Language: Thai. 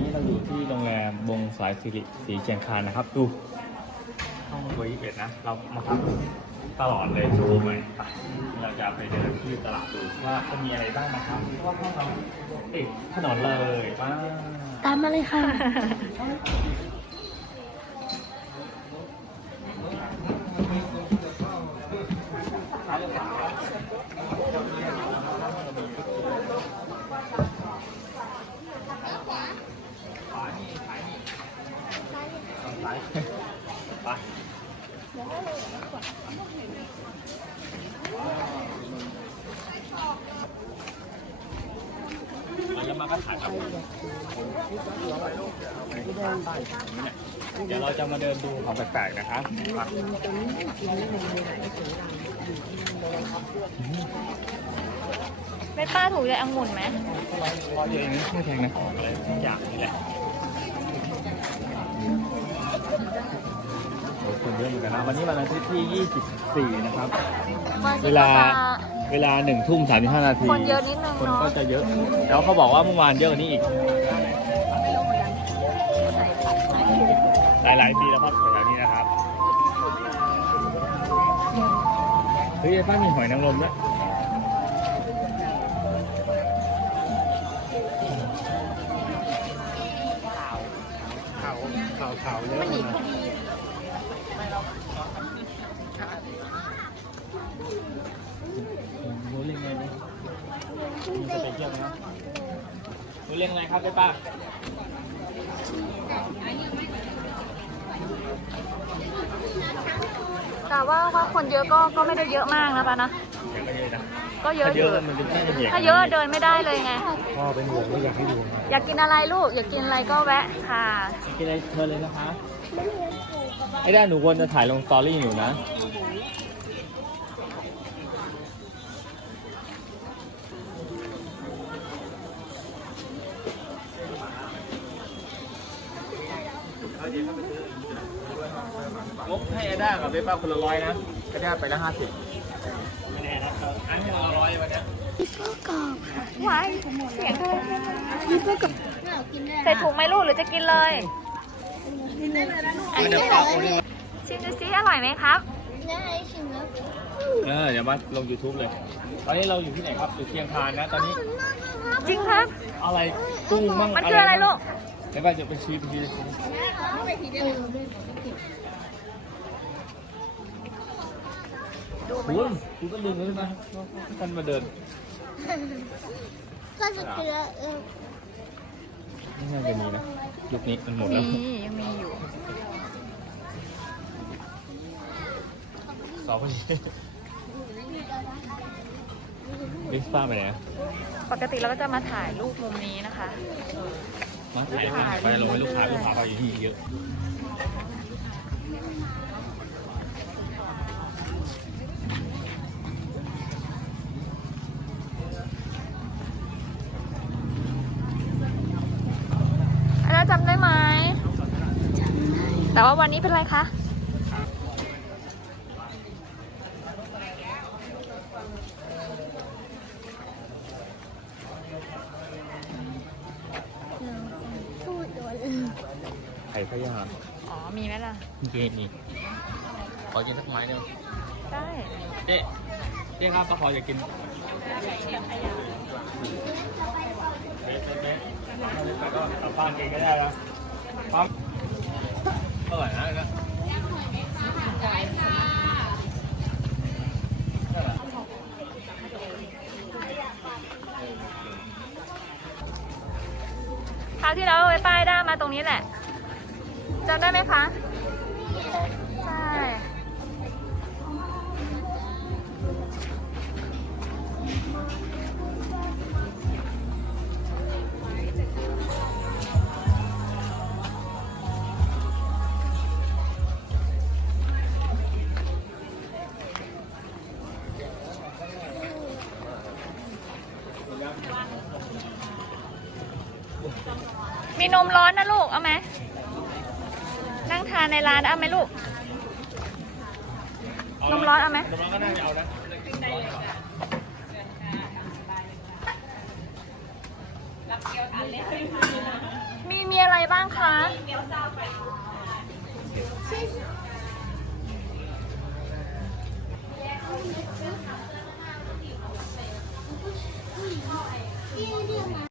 นี้เราอยู่ที่โรงแรมบงสายสิริสีเชียงคานนะครับ ดูห้องเบอร์ยี่สิบเอ็ดนะ เรามาพักตลอดเลยดูใหม่ไปเราจะไปเดินที่ตลาดดูว่าจะมีอะไรบ้างนะครับเพราะว่าห้องเราติดถนนเลยป้า ตามมาเลยค่ะ ก็ถ่ายครับเดี๋ยวเราจะมาเดินดูของแปลกๆนะครับมาไม่ป้าถูกยายองุ่นไหมร้อยเดียวเองนะไม่แพงนะอะไรทุกอย่างนี่แหละคนเยอะเหมือนกันนะวันนี้วันอาทิตย์ที่ 24 นะครับ เวลา เวลาหนึ่งทุ่มสามสิบห้านาที คนเยอะนิดนึงคนเนาะก็จะเยอะ แล้วเขาบอกว่าเมื่อวานเยอะกว่านี้อีก หลายๆปีแล้วครับแถวๆนี้นะครับ เฮ้ยป้ามีหอยนางรมด้วยขาวขาวขาวเยอะมันหนีพอ ดีรู้เรื่องไงเนี่ยมีสเปเชียลไหมครับรู้เรื่องอะไรครับป้าแต่ว่าว่าคนเยอะก็ก็ไม่ได้เยอะมากนะป้านะเดี๋ยวก็เยอะนะก็เยอะถ้าอเยยู่อะมันจะน่าจะเหยียดถ้าเยอะเดินไม่ได้เลยไง พ่อเป็นห่วงไม่อยากให้ดูอยากกินอะไรลูก อยากกินอะไรก็แวะค่ะ กินอะไรเชิญเลยนะคะไอ้ด้านหนูควรจะถ่ายลงสตอรี่อยู่นะ งบให้อ้ด้ากับเบ๊ป้าคนละร้อยนะไอ้ด้ไปละห้าสิบไม่แน่นะอันนี้เราร้อยวันนี้ยว้ายเสียงใส่ถุงไหมลูกหรือจะกินเลยอันเดี๋นี้ยวเอาเอาดิชิมดูซิอร่อยไหมครับเออเดี๋ยวมาลง YouTube เลย ตอนนี้เราอยู่ที่ไหนครับอยู่เชียงคานนะตอนนี้ จริงครับ อะไรกุ้งมั่งมันคืออะไรลูก เดี๋ยวป้าจะไปชี้ไปชี้คุณคุณก็ดึงเลยนะท่านมาเดินก็จะเกลือเออไม่น่าจะมีนะยุคนี้มันหมดแล้วมียังมีอยู่สอบพอดีลิสป้าไปไหนปกติเราก็จะมาถ่ายรูปมุมนี้นะคะ มาถ่ายไปลงให้ลูกค้าลูกค้าเขาอยู่ที่เยอะแล้วจำได้ไหม แต่ว่าวันนี้เป็นไรคะ พูดโดน ไข่พะยาอ๋อ มีไหมล่ะเกนี่ขอกินสักไม้หนึงได้เจ๊เจ๊ครับป้าขออยากกินเบ๊ะเบ๊ะเบ๊ะก็กลับบ้านกินก็ได้นะปั๊มอร่อยนะเนี่ยคราวที่แล้วเอาไว้ป้ายด้า มาตรงนี้แหละจำได้ไหมคะ ใช่ มีนมร้อนนะลูก เอาไหม นั่งทานในร้านเอาไหมลูก นมร้อนเอาไหม นมร้อนก็น่าจะเอานะ